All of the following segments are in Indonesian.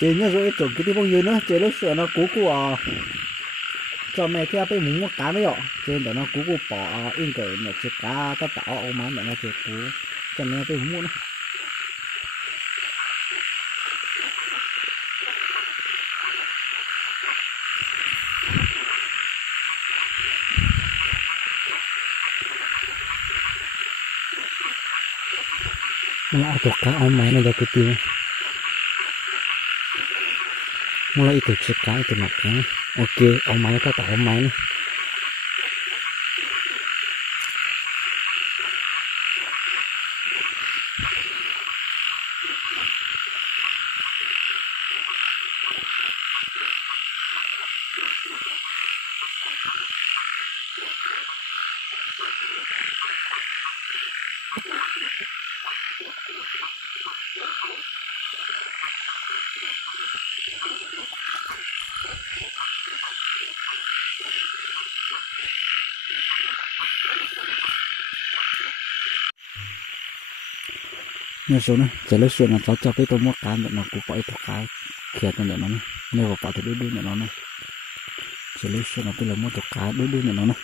chơi nhớ rồi chỗ cái đi bao nhiêu nữa chơi lúc sửa nó cú của cho mẹ theoไปหมูcáไม่หรอเจนเดี๋ยวnó cú của bỏ in cáiเนี่ยchơi cá ta tạo ông má để nó chơi cú cho mẹไปหมูนะมันเอาตัวcáเอาไม้ในเด็กตีมันเลยตัวchơi cáตัวหนักนะโอเคเอาไม้ta tạoเอาไม้นะเนี่ยส่วนนะจะเลือกส่วนนะเขาจะไปตัวมดการแบบนั้นกูปล่อยตัวกายเขียนตัวแบบนั้นเนี่ยว่าปล่อยตัวดื้อๆแบบนั้นนะจะเลือกส่วนนะไปละมดตัวกายดื้อๆแบบนั้นนะ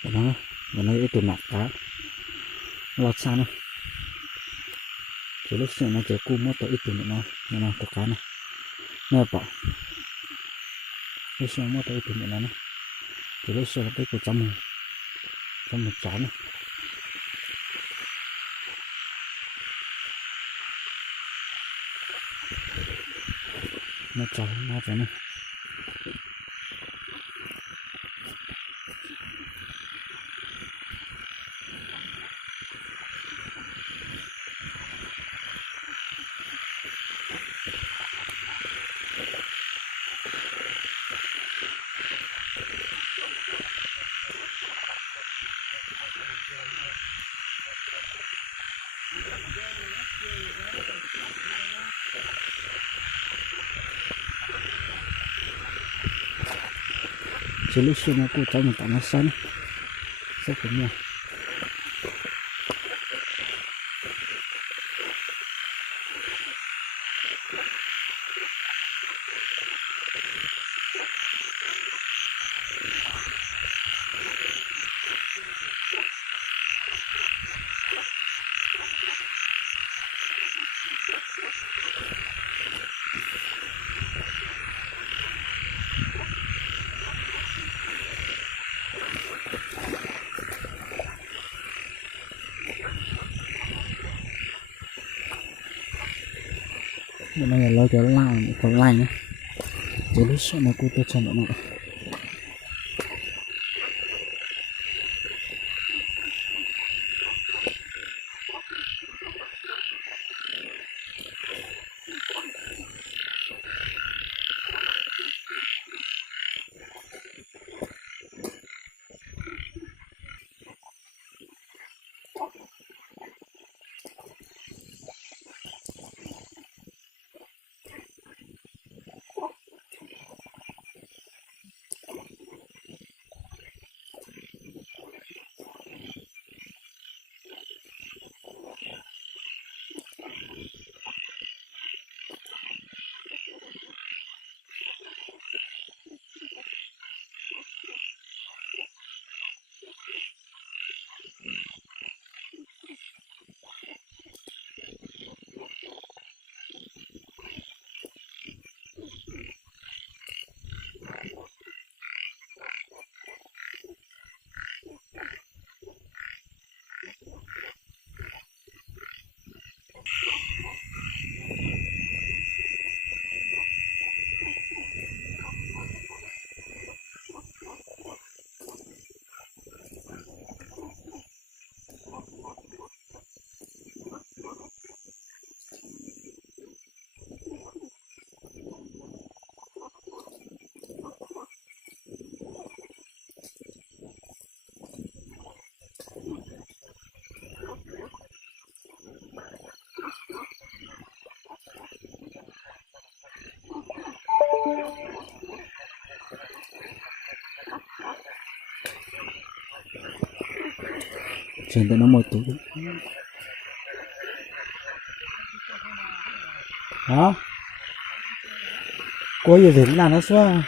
แบบนั้นแบบนั้นไอ้ตัวหนักกาหลอดซ่านะจะเลือกส่วนนะจะกู้มดตัวไอ้ตัวแบบนั้นนะตัวกายนะเนี่ยปะเลือกส่วนมดตัวไอ้ตัวแบบนั้นนะจะเลือกส่วนไปกูจำmột chó này nó chó nó phải này solution aku tahu minta masan sebenarnya bây giờ lôi cái line nhé solution aku tahu sama nak Jangan nomor tu. Hả? Có gì thì làm nó xóa.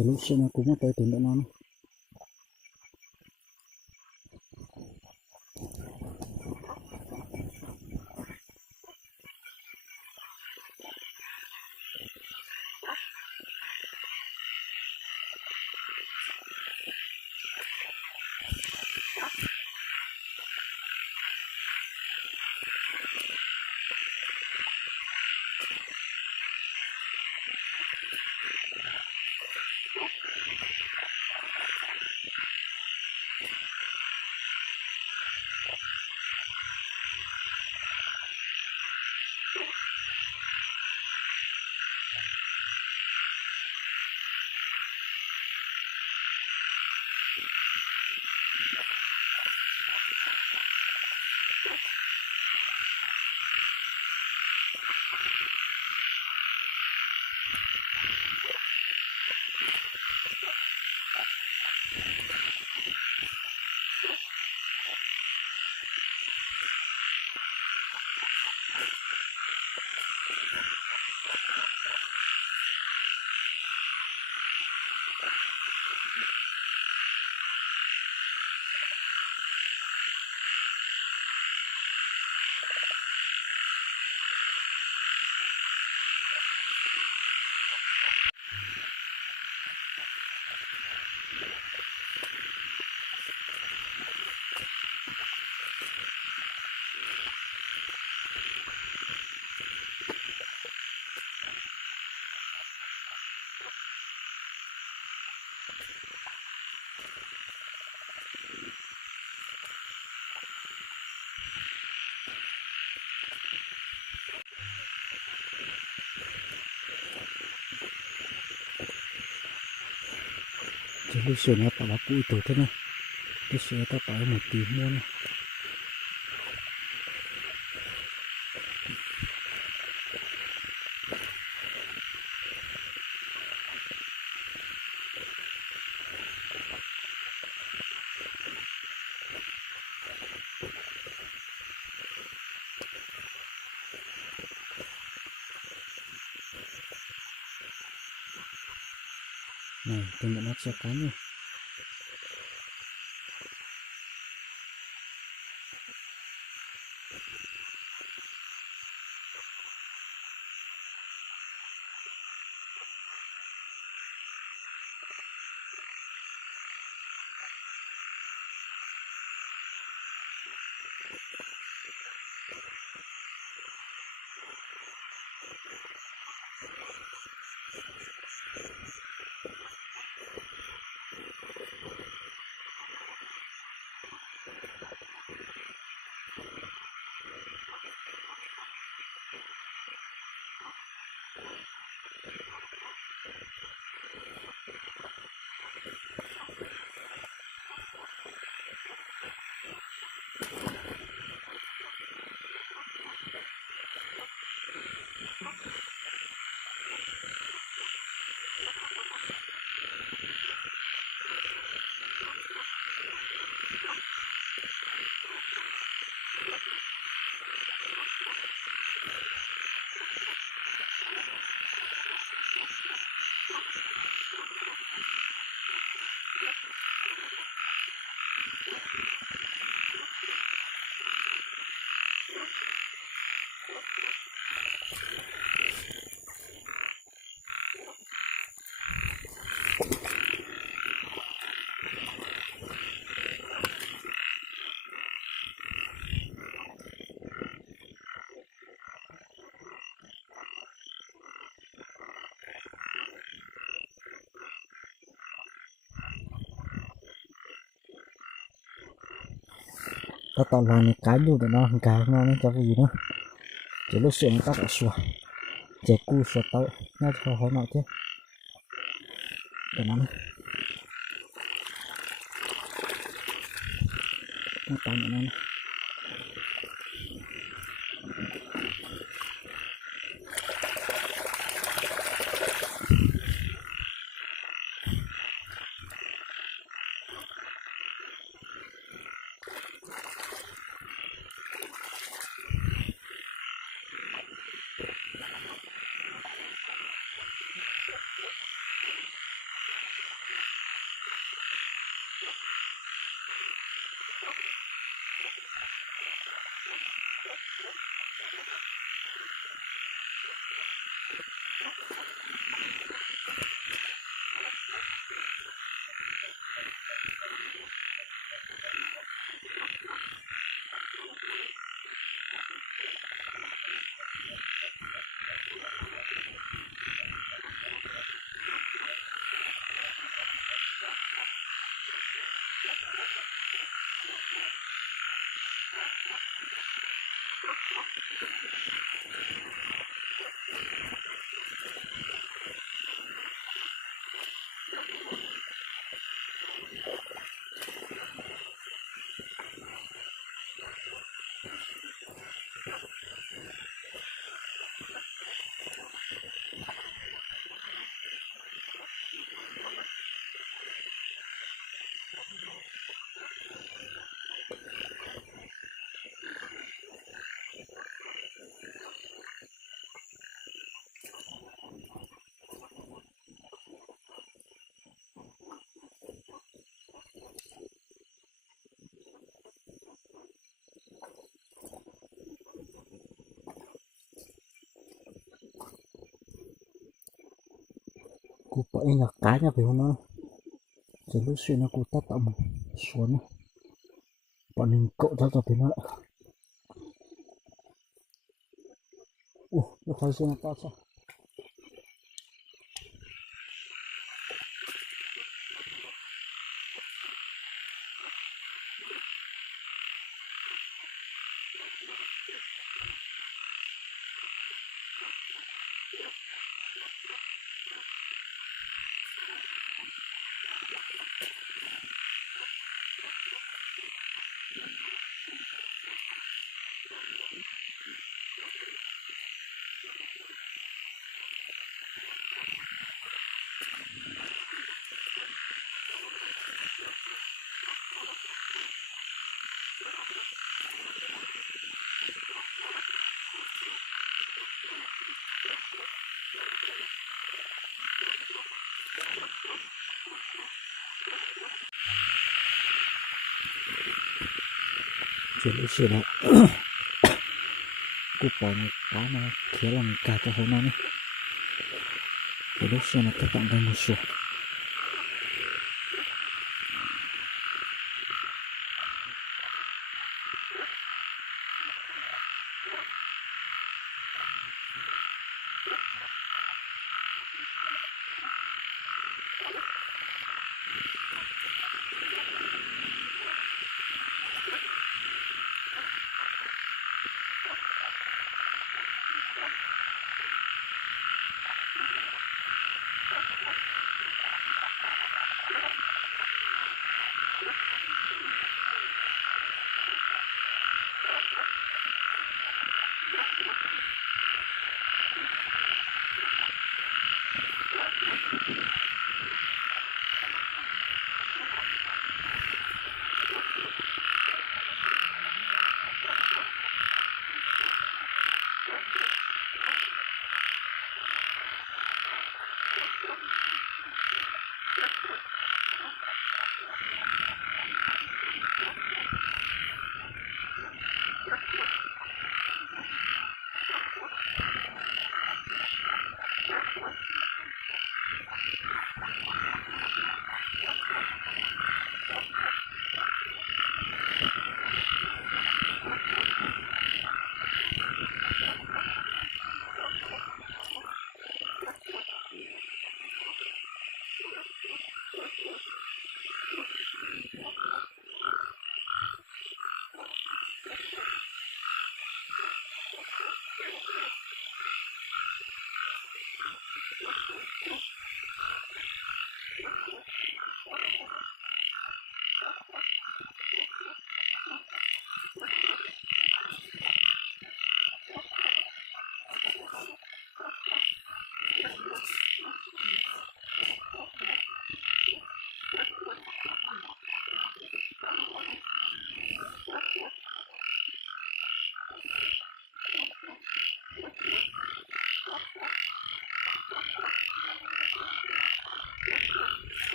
Solution aku mau tahu tunduk mana. Solution apa lapu itu tu na. Terus kita pakai motif mana. Nah, tengok masakannya. ta tao làm cái nhiều để nó cái nó cho cái gì nữa chỉ lúc xuyên tao đã xua trẻ cu xua tao nó cho hỏi nó chứ để nó tao như này cú bỏ in là cá nha phải không nó chỉ lúc xuyên nó cú tắt tao một xuống bọn mình cậu cho phải nó nó khó xuyên tao sao chỉ lúc xuyên là cú bỏ một cá nó khiến làm cả cho hôm nay chỉ lúc xuyên là các bạn đang một số